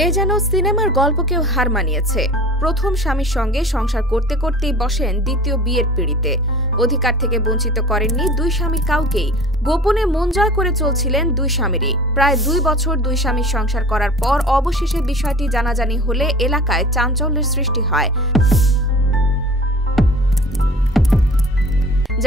এ যেন সিনেমার গল্পকেও হার মানিয়েছে। প্রথম স্বামীর সঙ্গে সংসার করতে করতেই বসেন দ্বিতীয় বিয়ের পিঁড়িতে। অধিকার থেকে বঞ্চিত করেননি দুই স্বামী কাউকেই। গোপনে মন জয় করে চলছিলেন দুই স্বামীরই। প্রায় 2 বছর দুই স্বামীর সংসার করার পর অবশেষে বিষয়টি জানাজানি হলে এলাকায় চাঞ্চল্যের সৃষ্টি হয়।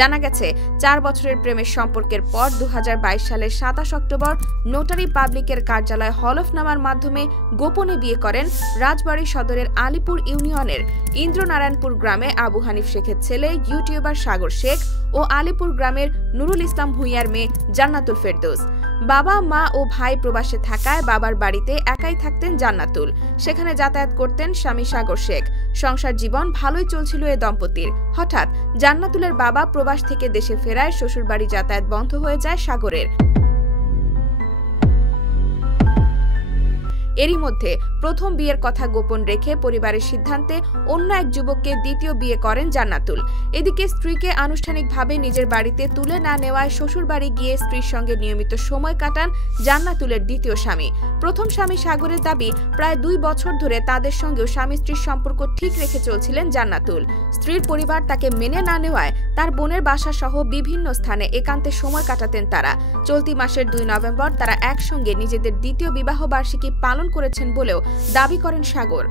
জানা গেছে 4 বছরের প্রেমের সম্পর্কের পর 2022 সালের 27 অক্টোবর নোটারি পাবলিকের কার্যালয় হলফনামার মাধ্যমে গোপনে বিয়ে করেন রাজবাড়ী সদরের আলিপুর ইউনিয়নের ইন্দ্রনারায়ণপুর গ্রামে আবু হানিফ শেখের ছেলে ইউটিউবার সাগর শেখ ও আলিপুর গ্রামের নুরুল ইসলাম ভূঁইয়ার মেয়ে জান্নাতুল ফেরদৌস। বাবা মা ও ভাই প্রবাসে থাকায় বাবার বাড়িতে একাই থাকতেন জান্নাতুল। সেখানে যাতায়াত করতেন স্বামী সাগর শেখ। সংসার জীবন ভালোই চলছিল এ দম্পতির। হঠাৎ জান্নাতুলের বাবা প্রবাস থেকে দেশে ফেরায় শ্বশুরবাড়ি যাতায়াত বন্ধ হয়ে যায় সাগরের। এরই মধ্যে প্রথম বিয়ের কথা গোপন রেখে পরিবারের সিদ্ধান্তে অন্য এক যুবককে দ্বিতীয় বিয়ে করেন জান্নাতুল। এদিকে স্ত্রীকে আনুষ্ঠানিকভাবে নিজের বাড়িতে তুলে না নেওয়ায় শ্বশুরবাড়ি গিয়ে স্ত্রীর সঙ্গে নিয়মিত সময় কাটান জান্নাতুলের দ্বিতীয় স্বামী। প্রথম স্বামী সাগরের দাবি, প্রায় 2 বছর ধরে তাদের সঙ্গেও স্বামী স্ত্রীর সম্পর্ক ঠিক রেখে চলছিলেন জান্নাতুল। স্ত্রীর পরিবার তাকে মেনে না নেওয়ায় তার বোনের বাসা সহ বিভিন্ন স্থানে একান্তে সময় কাটাতেন তারা। চলতি মাসের 2 নভেম্বর তারা একসঙ্গে নিজেদের দ্বিতীয় বিবাহ বার্ষিকী পালন করেছেন বলেও দাবি করেন সাগর।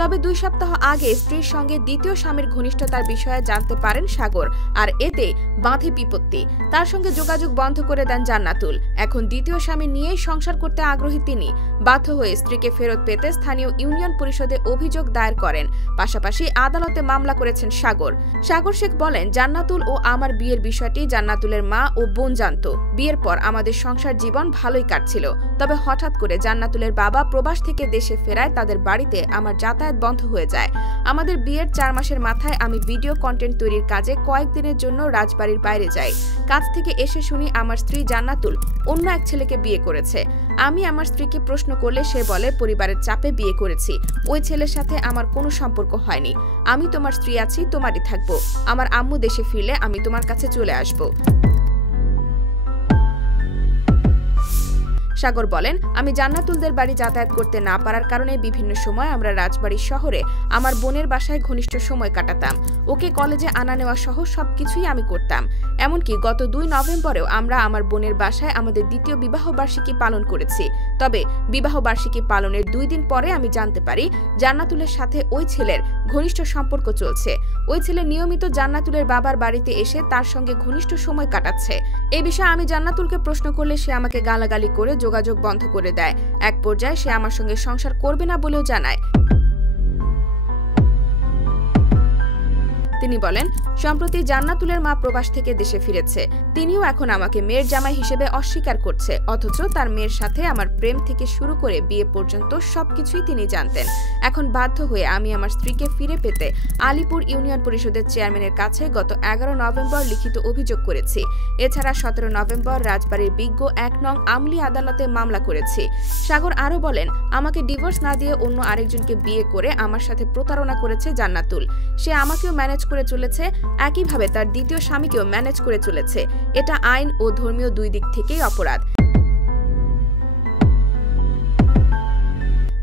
তবে 2 সপ্তাহ আগে স্ত্রীর সঙ্গে দ্বিতীয় স্বামীর ঘনিষ্ঠতার বিষয়ে জানতে পারেন সাগর, আর এতে বাঁধে বিপত্তি। তার সঙ্গে যোগাযোগ বন্ধ করে দেন জান্নাতুল। এখন দ্বিতীয় স্বামী নিয়েই সংসার করতে আগ্রহী তিনি। বাধ্য হয়ে স্ত্রীকে ফেরত পেতে স্থানীয় ইউনিয়ন পরিষদে অভিযোগ দায়ের করেন। পাশাপাশি আদালতে মামলা করেছেন সাগর। সাগর শেখ বলেন, জান্নাতুল ও আমার বিয়ের বিষয়টি জান্নাতুলের মা ও বোন জানত। বিয়ের পর আমাদের সংসার জীবন ভালোই কাটছিল। তবে হঠাৎ করে জান্নাতুলের বাবা প্রবাস থেকে দেশে ফেরায় তাদের বাড়িতে আমার যাতায়াত বন্ধ হয়ে যায়। আমাদের বিয়ের 4 মাসের মাথায় আমি ভিডিও কন্টেন্ট তৈরির কাজে কয়েকদিনের জন্য রাজবাড়ির বাইরে যাই। কাজ থেকে এসে শুনি আমার স্ত্রী জান্নাতুল অন্য এক ছেলেকে বিয়ে করেছে। আমি আমার স্ত্রীকে প্রশ্ন করলে সে বলে, পরিবারের চাপে বিয়ে করেছি, ওই ছেলের সাথে আমার কোনো সম্পর্ক হয়নি। আমি তোমার স্ত্রী আছি, তোমারই থাকবো। আমার আম্মু দেশে ফিরলে আমি তোমার কাছে চলে আসবো। সাগর বলেন, আমি জান্নাতুলদের বাড়ি যাতায়াত করতে না পারার কারণে বিভিন্ন সময় আমরা রাজবাড়ী শহরে আমার বোনের বাসায় ঘনিষ্ঠ সময় কাটাতাম। ওকে কলেজে আনা নেওয়া সহ সবকিছুই আমি করতাম। এমনকি গত 2 নভেম্বরেও আমরা আমার বোনের বাসায় আমাদের দ্বিতীয় বিবাহ বার্ষিকী পালন করেছি। তবে বিবাহ বার্ষিকী পালনের 2 দিন পরে আমি জানতে পারি জান্নাতুলের সাথে ওই ছেলের ঘনিষ্ঠ সম্পর্ক চলছে। ওই ছেলে নিয়মিত জান্নাতুলের বাবার বাড়িতে এসে তার সঙ্গে ঘনিষ্ঠ সময় কাটাচ্ছে। এই বিষয়ে আমি জান্নাতুলকে প্রশ্ন করলে সে আমাকে গালাগালি করে যোগাযোগ বন্ধ করে দেয়। এক পর্যায়ে সে আমার সঙ্গে সংসার করবে না বলেও জানায়। তিনি বলেন, সম্প্রতি জান্নাতুলের মা প্রবাস থেকে দেশে ফিরেছে। তিনিও এখন আমাকে মেয়ের জামাই হিসেবে অস্বীকার করছে, অথচ তার মেয়ের সাথে আমার প্রেম থেকে শুরু করে বিয়ে পর্যন্ত সবকিছুই তিনি জানতেন। এখন বাধ্য হয়ে আমি আমার স্ত্রীকে ফিরে পেতে আলিপুর ইউনিয়ন পরিষদের চেয়ারম্যানের কাছে গত 11 নভেম্বর লিখিত অভিযোগ করেছি। এছাড়া 17 নভেম্বর রাজবাড়ীর বিজ্ঞ 1 নং আমলি আদালতে মামলা করেছি। সাগর আরও বলেন, আমাকে ডিভোর্স না দিয়ে অন্য আরেকজনকে বিয়ে করে আমার সাথে প্রতারণা করেছে জান্নাতুল। সে আমাকেও ম্যানেজ করে চলেছে, একইভাবে তার দ্বিতীয় স্বামীকেও ম্যানেজ করে চলেছে। এটা আইন ও ধর্মীয় 2 দিক থেকেই অপরাধ।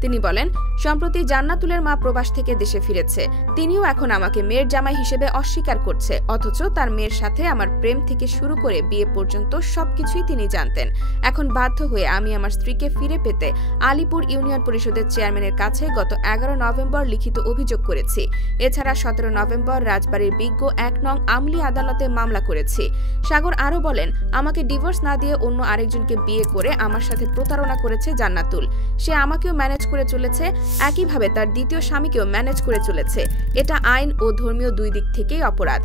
তিনি বলেন, সম্প্রতি জান্নাতুলের মা প্রবাস থেকে দেশে ফিরেছে। তিনিও এখন আমাকে মেয়ের জামাই হিসেবে অস্বীকার করছে, অথচ তার মেয়ের সাথে আমার প্রেম থেকে শুরু করে বিয়ে পর্যন্ত সবকিছুই তিনি জানতেন। এখন বাধ্য হয়ে আমি আমার স্ত্রীকে ফিরে পেতে আলিপুর ইউনিয়ন পরিষদের চেয়ারম্যানের কাছে গত 11 নভেম্বর লিখিত অভিযোগ করেছি। এছাড়া 17 নভেম্বর রাজবাড়ীর বিজ্ঞ 1 নং আমলি আদালতে মামলা করেছি। সাগর আরও বলেন, আমাকে ডিভোর্স না দিয়ে অন্য আরেকজনকে বিয়ে করে আমার সাথে প্রতারণা করেছে জান্নাতুল। সে আমাকেও ম্যানেজ করে চলেছে, একইভাবে তার দ্বিতীয় স্বামীকেও ম্যানেজ করে চলেছে। এটা আইন ও ধর্মীয় 2 দিক থেকেই অপরাধ।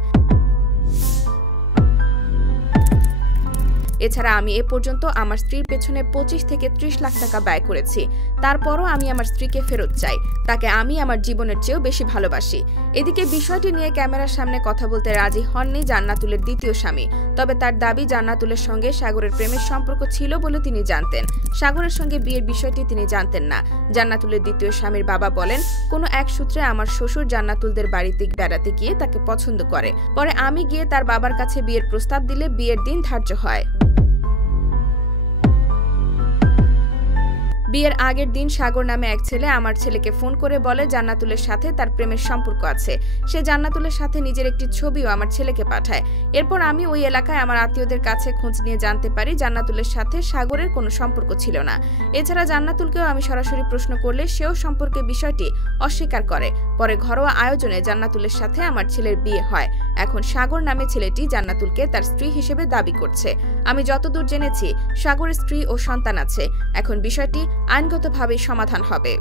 এছাড়া আমি এ পর্যন্ত আমার স্ত্রীর পেছনে 25 থেকে 30 লাখ টাকা ব্যয় করেছি। তারপরও আমি আমার স্ত্রীকে ফেরত চাই। তাকে আমি আমার জীবনের চেয়েও বেশি ভালোবাসি। এদিকে বিষয়টি নিয়ে ক্যামেরার সামনে কথা বলতে রাজি হননি জান্নাতুলের দ্বিতীয় স্বামী। তবে তার দাবি, জান্নাতুলের সঙ্গে সাগরের প্রেমের সম্পর্ক ছিল বলে তিনি জানতেন। সাগরের সঙ্গে বিয়ের বিষয়টি তিনি জানতেন না। জান্নাতুলের দ্বিতীয় স্বামীর বাবা বলেন, কোনো এক সূত্রে আমার শ্বশুর জান্নাতুলদের বাড়িতে বেড়াতে গিয়ে তাকে পছন্দ করে। পরে আমি গিয়ে তার বাবার কাছে বিয়ের প্রস্তাব দিলে বিয়ের দিন ধার্য হয়। বিয়ের আগের দিন সাগর নামে এক ছেলে আমার ছেলেকে ফোন করে বলে জান্নাতুলের সাথে তার প্রেমের সম্পর্ক আছে। সে জান্নাতুলের সাথে নিজের একটি ছবিও আমার ছেলেকে পাঠায়। এরপর আমি ওই এলাকায় আমার আত্মীয়দের কাছে খোঁজ নিয়ে জানতে পারি জান্নাতুলের সাথে সাগরের কোনো সম্পর্ক ছিল না। এছাড়া জান্নাতুলকেও আমি সরাসরি প্রশ্ন করলে সেও সম্পর্কে বিষয়টি অস্বীকার করে। পরে ঘরোয়া আয়োজনে জান্নাতুলের সাথে আমার ছেলের বিয়ে হয়। এখন সাগর নামে ছেলেটি জান্নাতুলকে তার স্ত্রী হিসেবে দাবি করছে। আমি যতদূর জেনেছি সাগরের স্ত্রী ও সন্তান আছে। এখন বিষয়টি আইনগতভাবে সমাধান হবে।